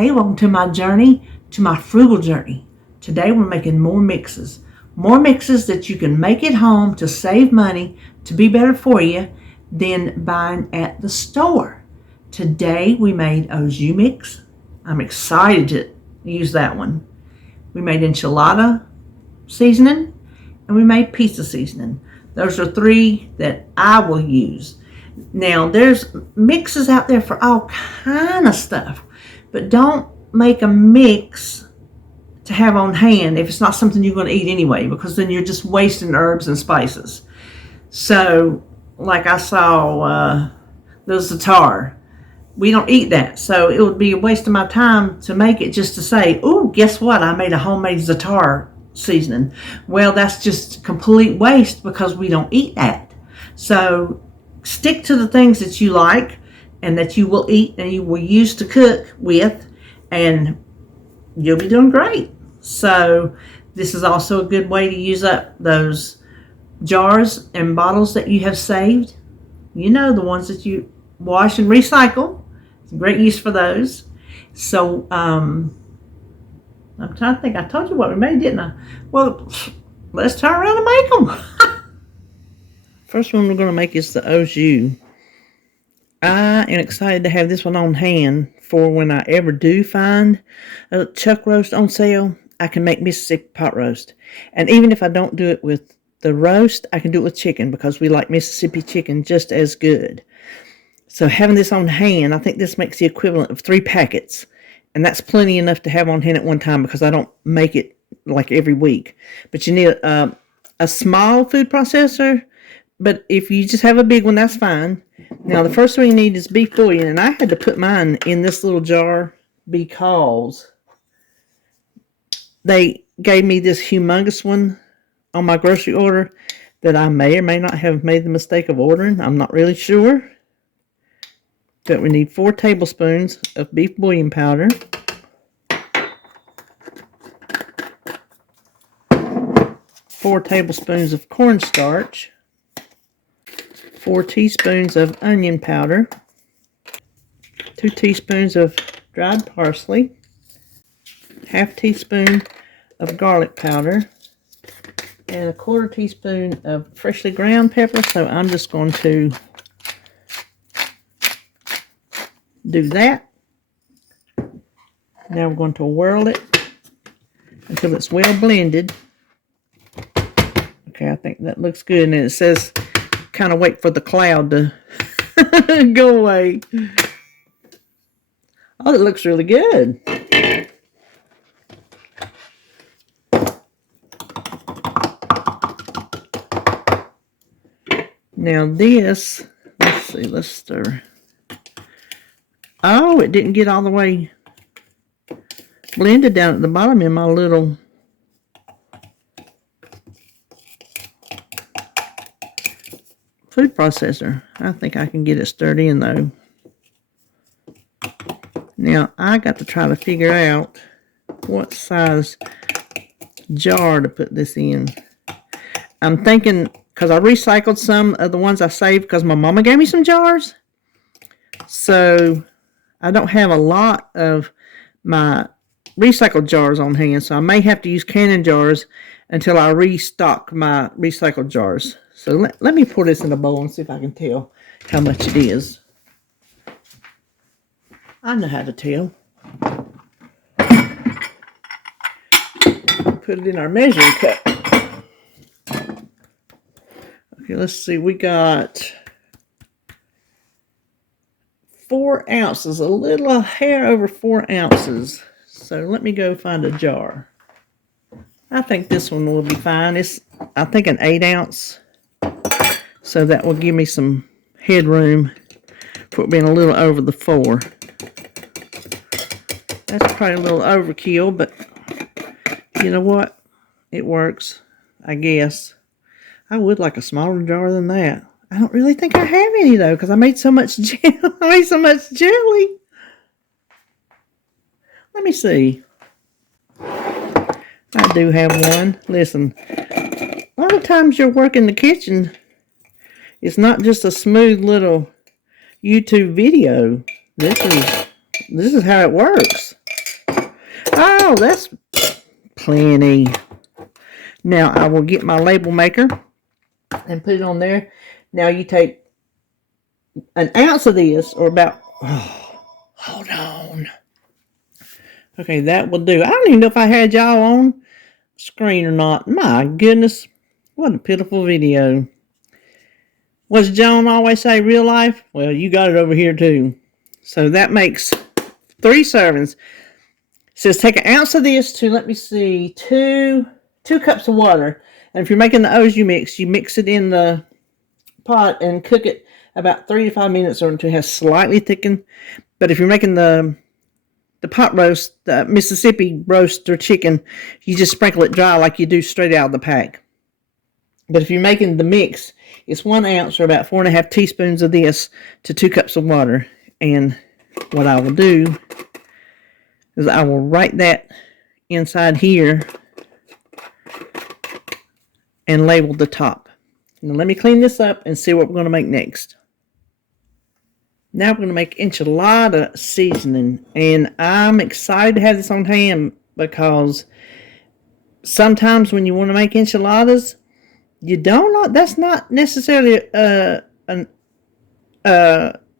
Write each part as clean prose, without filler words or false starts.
Hey, welcome to my journey, to my frugal journey. Today we're making more mixes. More mixes that you can make at home to save money, to be better for you than buying at the store. Today we made a Jus mix. I'm excited to use that one. We made Enchilada Seasoning and we made pizza seasoning. Those are three that I will use. Now there's mixes out there for all kind of stuff. But don't make a mix to have on hand if it's not something you're going to eat anyway, because then you're just wasting herbs and spices. So, like I saw, there's za'atar. We don't eat that, so it would be a waste of my time to make it just to say, oh, guess what? I made a homemade za'atar seasoning. Well, that's just complete waste because we don't eat that. So, stick to the things that you like and that you will eat and you will use to cook with, and you'll be doing great. So this is also a good way to use up those jars and bottles that you have saved. You know, the ones that you wash and recycle. It's a great use for those. So I'm trying to think. I told you what we made, didn't I? Well, let's turn around and make them. First one we're going to make is the au jus. I am excited to have this one on hand for when I ever do find a chuck roast on sale. I can make Mississippi pot roast. And even if I don't do it with the roast, I can do it with chicken because we like Mississippi chicken just as good. So having this on hand, I think this makes the equivalent of 3 packets. And that's plenty enough to have on hand at one time because I don't make it like every week. But you need a small food processor. But if you just have a big one, that's fine. Now, the first thing you need is beef bouillon. And I had to put mine in this little jar because they gave me this humongous one on my grocery order that I may or may not have made the mistake of ordering. I'm not really sure. But we need 4 tablespoons of beef bouillon powder. 4 tablespoons of cornstarch. 4 teaspoons of onion powder, 2 teaspoons of dried parsley, ½ teaspoon of garlic powder, and 1/4 teaspoon of freshly ground pepper. So I'm just going to do that. Now we're going to whirl it until it's well blended. Okay, I think that looks good. And it says kind of wait for the cloud to go away. Oh, it looks really good. Now this, let's see, let's stir. Oh, it didn't get all the way blended down at the bottom in my little food processor. I think I can get it stirred in though. Now I got to try to figure out what size jar to put this in. I'm thinking, because I recycled some of the ones I saved because my mama gave me some jars. So I don't have a lot of my recycled jars on hand. So I may have to use canning jars until I restock my recycled jars. So let me pour this in a bowl and see if I can tell how much it is. I know how to tell. Put it in our measuring cup. Okay, let's see. We got 4 ounces, a little hair over 4 ounces. So let me go find a jar. I think this one will be fine. It's, I think, an 8 ounce. So that will give me some headroom for it being a little over the 4. That's probably a little overkill, but you know what? It works, I guess. I would like a smaller jar than that. I don't really think I have any though, because I made so much jelly. Let me see. I do have one. Listen, a lot of times your work in the kitchen is not just a smooth little YouTube video. This is how it works. Oh, that's plenty. Now I will get my label maker and put it on there. Now you take an ounce of this, or about, oh, hold on. Okay, that will do. I don't even know if I had y'all on screen or not. My goodness, what a pitiful video. What's John always say, real life? Well, you got it over here too. So that makes 3 servings. It says take an ounce of this to, let me see, two cups of water. And if you're making the au jus mix, you mix it in the pot and cook it about 3 to 5 minutes or until it has slightly thickened. But if you're making the pot roast, the Mississippi roast or chicken, you just sprinkle it dry like you do straight out of the pack. But if you're making the mix, it's 1 ounce or about 4.5 teaspoons of this to 2 cups of water. And what I will do is I will write that inside here and label the top. Now let me clean this up and see what we're going to make next. Now we're going to make enchilada seasoning. And I'm excited to have this on hand because sometimes when you want to make enchiladas, you don't know, that's not necessarily an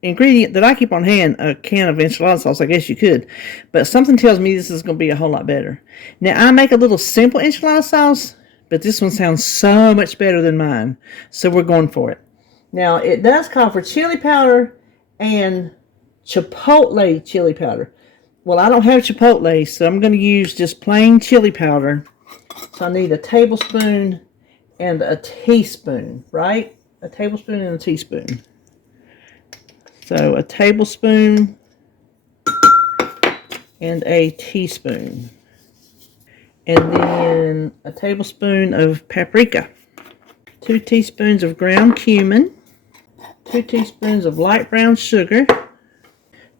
ingredient that I keep on hand, a can of enchilada sauce. I guess you could. But something tells me this is going to be a whole lot better. Now I make a little simple enchilada sauce, but this one sounds so much better than mine. So we're going for it. Now it does call for chili powder and chipotle chili powder. Well, I don't have chipotle, so I'm going to use just plain chili powder. So I need a tablespoon and a teaspoon, right? A tablespoon and a teaspoon. So a tablespoon and a teaspoon. And then a tablespoon of paprika. 2 teaspoons of ground cumin. 2 teaspoons of light brown sugar.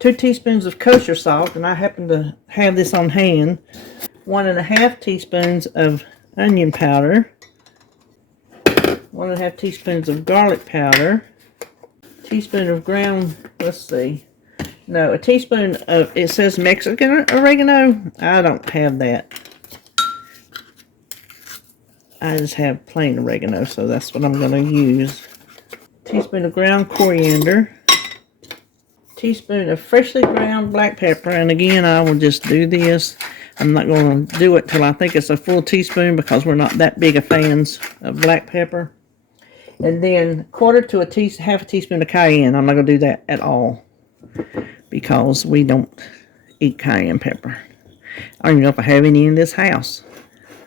2 teaspoons of kosher salt, and I happen to have this on hand. 1.5 teaspoons of onion powder. 1.5 teaspoons of garlic powder. Teaspoon of ground, let's see. No, a teaspoon of, it says Mexican oregano. I don't have that. I just have plain oregano, so that's what I'm going to use. Teaspoon of ground coriander. Teaspoon of freshly ground black pepper. And again, I will just do this. I'm not going to do it till I think it's a full teaspoon because we're not that big of fans of black pepper. And then quarter to half a teaspoon of cayenne. I'm not going to do that at all because we don't eat cayenne pepper. I don't even know if I have any in this house.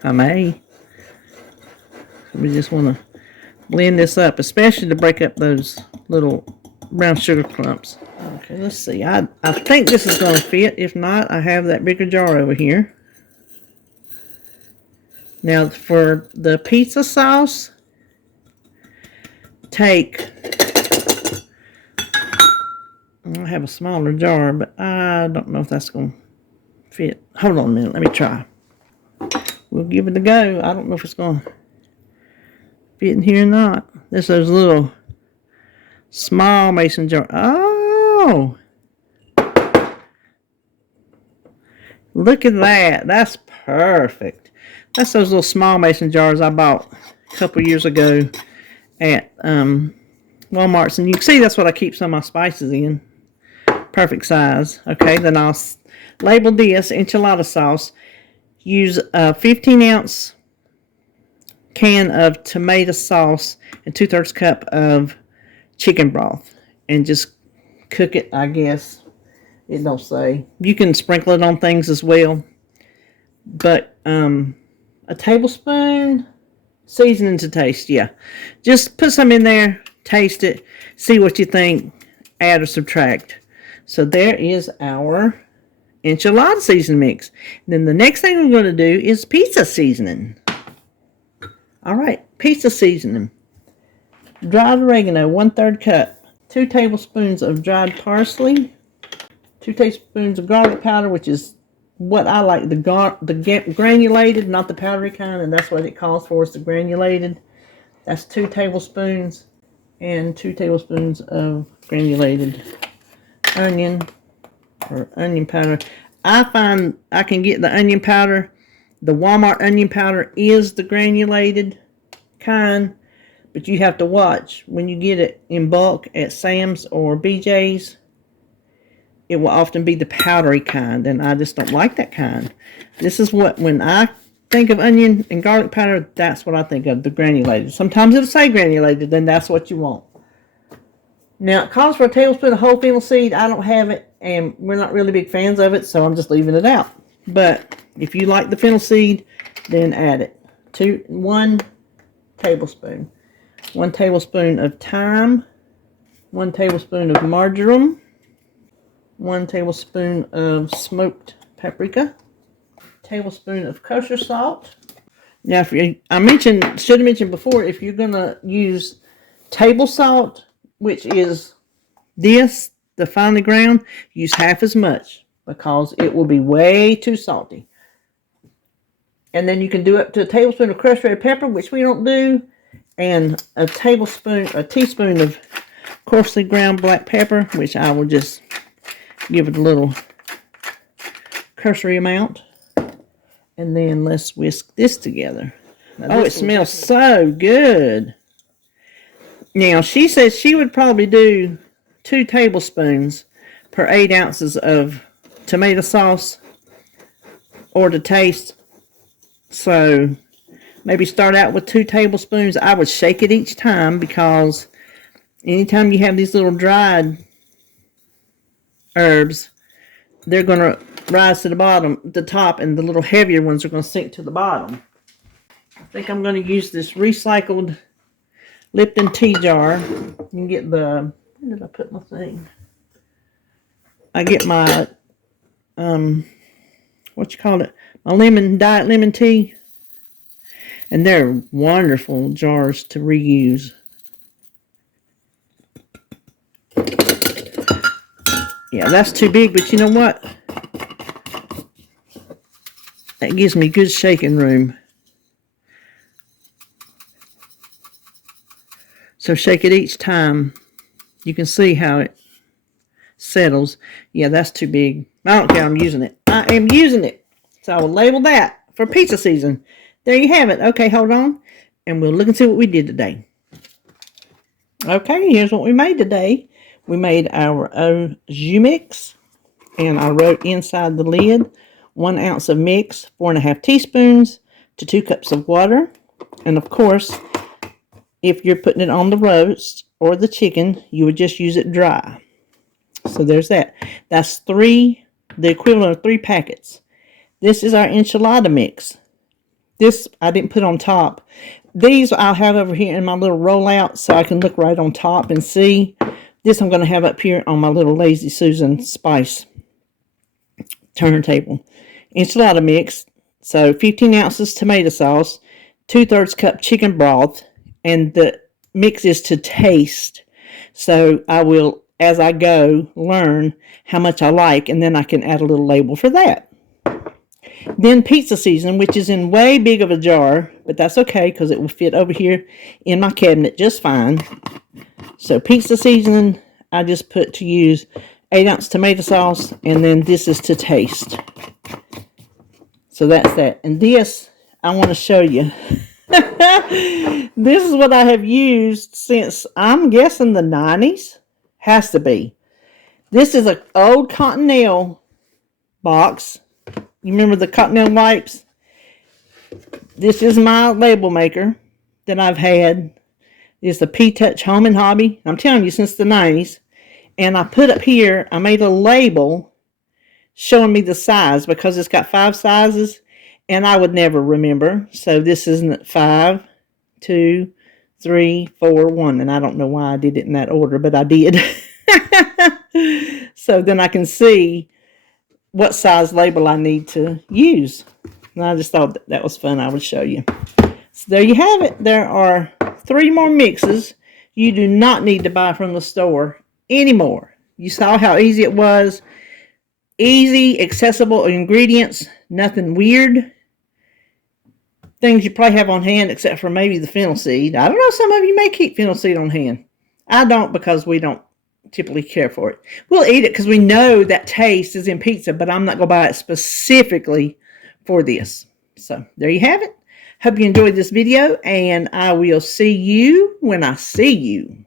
I may. We just want to blend this up, especially to break up those little brown sugar clumps. Okay, let's see. I think this is going to fit. If not, I have that bigger jar over here. Now, for the pizza sauce, take, I have a smaller jar, but I don't know if that's going to fit. Hold on a minute. Let me try. We'll give it a go. I don't know if it's going to fit in here or not. There's those little small mason jar. Oh! Look at that. That's perfect. That's those little small mason jars I bought a couple years ago at Walmart's. And you can see that's what I keep some of my spices in. Perfect size. Okay, then I'll label this enchilada sauce. Use a 15-ounce can of tomato sauce and 2/3 cup of chicken broth. And just cook it, I guess. It don't say. You can sprinkle it on things as well. But a tablespoon, seasoning to taste, yeah. Just put some in there, taste it, see what you think, add or subtract. So there is our enchilada seasoning mix. And then the next thing we're going to do is pizza seasoning. All right, pizza seasoning. Dried oregano, 1/3 cup. 2 tablespoons of dried parsley. 2 tablespoons of garlic powder, which is what I like, the granulated, not the powdery kind, and that's what it calls for, is the granulated. That's 2 tablespoons, and 2 tablespoons of granulated onion, or onion powder. I find I can get the onion powder. The Walmart onion powder is the granulated kind, but you have to watch when you get it in bulk at Sam's or BJ's. It will often be the powdery kind, and I just don't like that kind. This is what, when I think of onion and garlic powder, that's what I think of, the granulated. Sometimes it'll say granulated, then that's what you want. Now, it calls for a tablespoon of whole fennel seed. I don't have it, and we're not really big fans of it, so I'm just leaving it out. But if you like the fennel seed, then add it. 1 tablespoon. 1 tablespoon of thyme. 1 tablespoon of marjoram. 1 tablespoon of smoked paprika. Tablespoon of kosher salt. Now, should have mentioned before, if you're going to use table salt, which is this, the finely ground, use half as much because it will be way too salty. And then you can do up to a tablespoon of crushed red pepper, which we don't do, and a teaspoon of coarsely ground black pepper, which I will just give it a little cursory amount. And then let's whisk this together. Oh, it smells so good. Now, she says she would probably do 2 tablespoons per 8 ounces of tomato sauce or to taste. So maybe start out with 2 tablespoons. I would shake it each time because anytime you have these little dried herbs, they're going to rise to the top, and the little heavier ones are going to sink to the bottom. I think I'm going to use this recycled Lipton tea jar. You can get the, where did I put my thing? I get my, my diet lemon tea. And they're wonderful jars to reuse. Yeah, that's too big, but you know what? That gives me good shaking room. So shake it each time. You can see how it settles. Yeah, that's too big. I don't care, I'm using it. I am using it. So I will label that for pizza season. There you have it. Okay, hold on. And we'll look and see what we did today. Okay, here's what we made today. We made our jus mix. And I wrote inside the lid, 1 ounce of mix, 4½ teaspoons to 2 cups of water. And of course, if you're putting it on the roast or the chicken, you would just use it dry. So there's that. That's the equivalent of 3 packets. This is our enchilada mix. This I didn't put on top. These I'll have over here in my little rollout so I can look right on top and see. This I'm going to have up here on my little Lazy Susan spice turntable. Enchilada mix. So 15 ounces tomato sauce, 2/3 cup chicken broth, and the mix is to taste. So I will, as I go, learn how much I like, and then I can add a little label for that. Then pizza seasoning, which is in way big of a jar, but that's okay because it will fit over here in my cabinet just fine. So pizza seasoning, I just put to use 8-ounce tomato sauce, and then this is to taste. So that's that. And this, I want to show you. This is what I have used since, I'm guessing, the 90s. Has to be. This is an old Cottonelle box. You remember the Cottonelle wipes? This is my label maker that I've had. It's the P-Touch Home and Hobby. I'm telling you, since the 90s. And I put up here, I made a label showing me the size because it's got 5 sizes. And I would never remember. So this isn't 5, 2, 3, 4, 1. And I don't know why I did it in that order, but I did. So then I can see what size label I need to use. And I just thought that was fun. I would show you. So there you have it. There are 3 more mixes you do not need to buy from the store anymore. You saw how easy it was. Easy, accessible ingredients. Nothing weird. Things you probably have on hand except for maybe the fennel seed. I don't know, some of you may keep fennel seed on hand. I don't because we don't typically care for it. We'll eat it because we know that taste is in pizza, but I'm not going to buy it specifically for this. So there you have it. Hope you enjoyed this video, and I will see you when I see you.